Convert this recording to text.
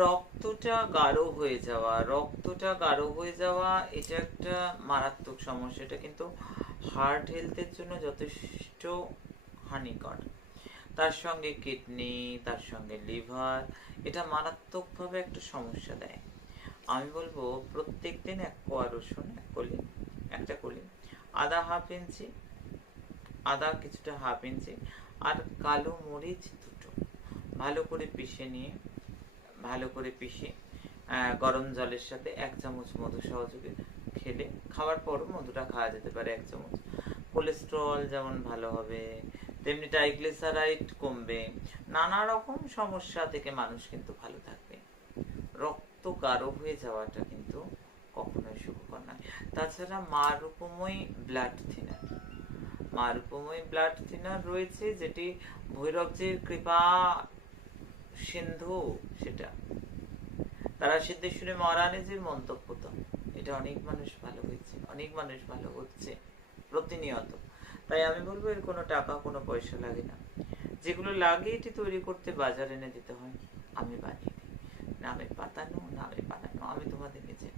রক্তটা গাঢ় হয়ে যাওয়া এটা একটা মারাত্মক সমস্যা। এটা কিন্তু হার্ট হেলথের জন্য যথেষ্ট হানিকর। তার সঙ্গে কিডনি, তার সঙ্গে লিভার, এটা মারাত্মকভাবে একটা সমস্যা দেয়। আমি বলবো প্রত্যেক দিন এক কোয়া রসুন, একটা কলি, আদা হাফ ইঞ্চি, আদা কিছুটা হাফ ইঞ্চি, আর কালো মরিচ দুটো ভালো করে পিষে নিয়ে, ভালো করে পিষে গরম জলের সাথে 1 চামচ মধু সহযোগে খেলে, খাওয়ার পরও মধুটা খাওয়া যেতে পারে 1 চামচ, কোলেস্ট্রল যেমন ভালো হবে, তেমনি ট্রাইগ্লিসারাইড কমবে, নানা রকম সমস্যা থেকে মানুষ কিন্তু ভালো থাকবে। রক্ত গাঢ় হয়ে যাওয়াটা কিন্তু কখনোই সুখকর নয়। তাছাড়া মারুপময় ব্লাড থিনার, মারুপময় ব্লাড থিনার রয়েছে, যেটি ভৈরবজির কৃপা সিন্ধু, সেটা তারা সিদ্ধেশ্বরী মহারানীজির মন্তব্য তো। এটা অনেক মানুষ ভালো হয়েছে, অনেক মানুষ ভালো হচ্ছে প্রতিনিয়ত। তাই আমি বলবো এর কোনো টাকা কোনো পয়সা লাগে না। যেগুলো লাগে এটি তৈরি করতে বাজার এনে দিতে হয়, আমি বানিয়ে দিই। নামে পাতানো, নামে বানানো, আমি তোমাদের নিজে